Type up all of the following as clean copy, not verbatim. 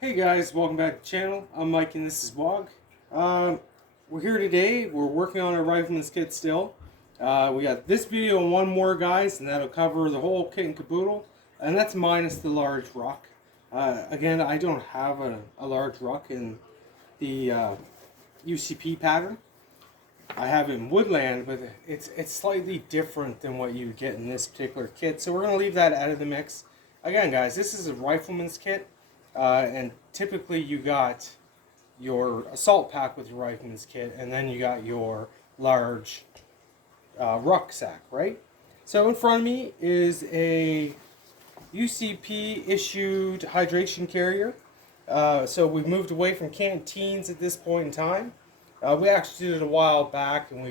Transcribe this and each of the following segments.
Hey guys, welcome back to the channel. I'm Mike and this is Wog. We're here today. We're working on our rifleman's kit still. We got this video and one more, guys, and that'll cover the whole kit and caboodle. And that's minus the large ruck. Again, I don't have a large ruck in the UCP pattern. I have it in Woodland, but it's slightly different than what you get in this particular kit. So we're going to leave that out of the mix. Again, guys, this is a rifleman's kit. And typically you got your assault pack with your rifleman's kit, and then you got your large rucksack, right? So in front of me is a UCP issued hydration carrier. So we've moved away from canteens at this point in time. We actually did it a while back, and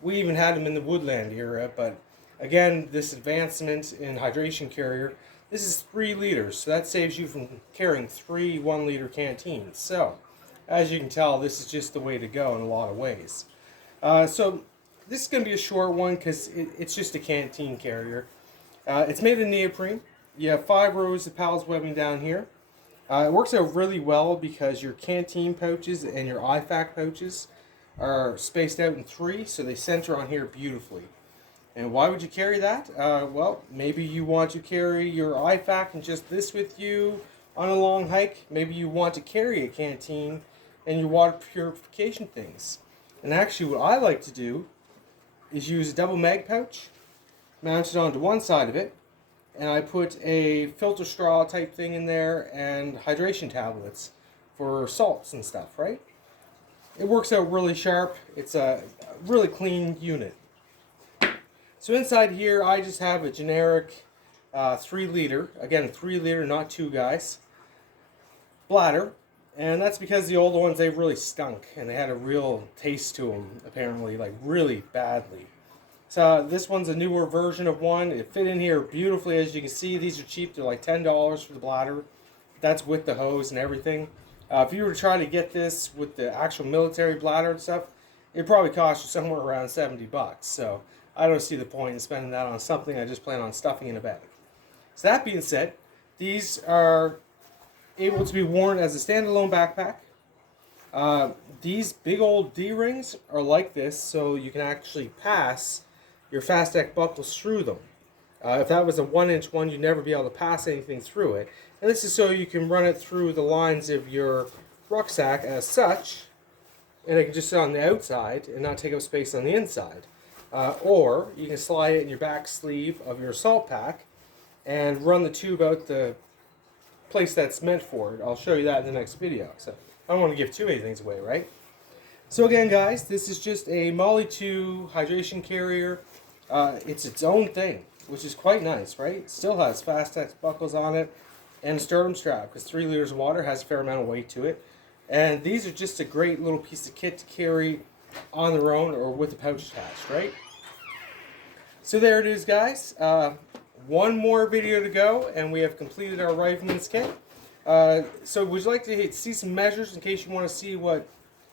we even had them in the Woodland era, but again, this advancement in hydration carrier, this is 3 liters, so that saves you from carrying 3 1-liter canteens. So, as you can tell, this is just the way to go in a lot of ways. So, this is going to be a short one because it's just a canteen carrier. It's made of neoprene. You have 5 rows of pallets webbing down here. It works out really well because your canteen pouches and your IFAC pouches are spaced out in 3, so they center on here beautifully. And why would you carry that? Well, maybe you want to carry your IFAC and just this with you on a long hike. Maybe you want to carry a canteen and your water purification things. And actually what I like to do is use a double mag pouch, mount it onto one side of it, and I put a filter straw type thing in there and hydration tablets for salts and stuff, right? It works out really sharp. It's a really clean unit. So inside here, I just have a generic 3 liter, again 3 liter, not 2 guys, bladder, and that's because the older ones, they really stunk, and they had a real taste to them, apparently, like really badly. So this one's a newer version of one. It fit in here beautifully, as you can see. These are cheap, they're like $10 for the bladder. That's with the hose and everything. If you were to try to get this with the actual military bladder and stuff, it'd probably cost you somewhere around 70 bucks. So I don't see the point in spending that on something I just plan on stuffing in a bag. So that being said, these are able to be worn as a standalone backpack. These big old D-rings are like this, so you can actually pass your Fast-Act buckles through them. If that was a 1-inch one, you'd never be able to pass anything through it. And this is so you can run it through the lines of your rucksack as such, and it can just sit on the outside and not take up space on the inside. Or you can slide it in your back sleeve of your assault pack and run the tube out the place that's meant for it. I'll show you that in the next video. So I don't want to give too many things away, right? So again, guys, this is just a Molly 2 hydration carrier. It's its own thing, which is quite nice, right? It still has Fast-Act buckles on it and a sternum strap, because 3 liters of water has a fair amount of weight to it. And these are just a great little piece of kit to carry on their own or with a pouch attached, right? So there it is, guys. One more video to go, and we have completed our rifleman's kit. So would you like to see some measures in case you want to see what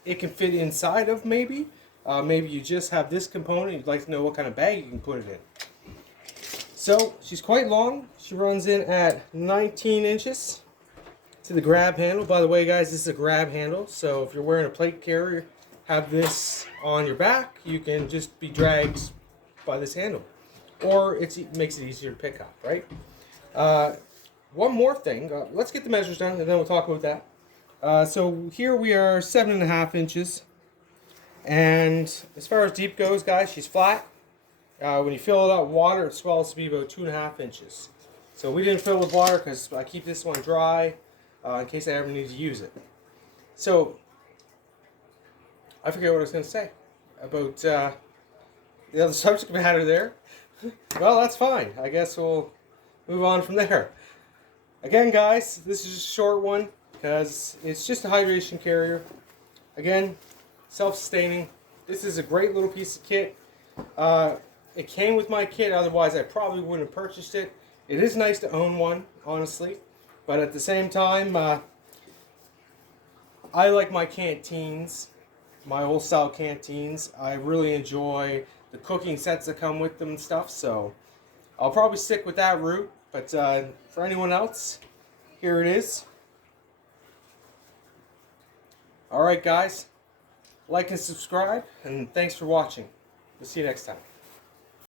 it can fit inside of, maybe? Maybe you just have this component, you'd like to know what kind of bag you can put it in. So she's quite long. She runs in at 19 inches to the grab handle. By the way, guys, this is a grab handle, so if you're wearing a plate carrier, have this on your back, you can just be dragged by this handle, or it makes it easier to pick up, right? One more thing, let's get the measures done and then we'll talk about that. So here we are 7.5 inches, and as far as deep goes, guys, she's flat. When you fill it up with water, it swells to be about 2.5 inches. So we didn't fill it with water because I keep this one dry in case I ever need to use it. So I forget what I was going to say about the other subject matter there. Well, that's fine. I guess we'll move on from there. Again, guys, this is a short one because it's just a hydration carrier. Again, self-sustaining. This is a great little piece of kit. It came with my kit, otherwise I probably wouldn't have purchased it. It is nice to own one, honestly. But at the same time, I like my canteens, my old style canteens. I really enjoy the cooking sets that come with them and stuff, so I'll probably stick with that route. But for anyone else, here it is. Alright guys, like and subscribe, and thanks for watching. We'll see you next time.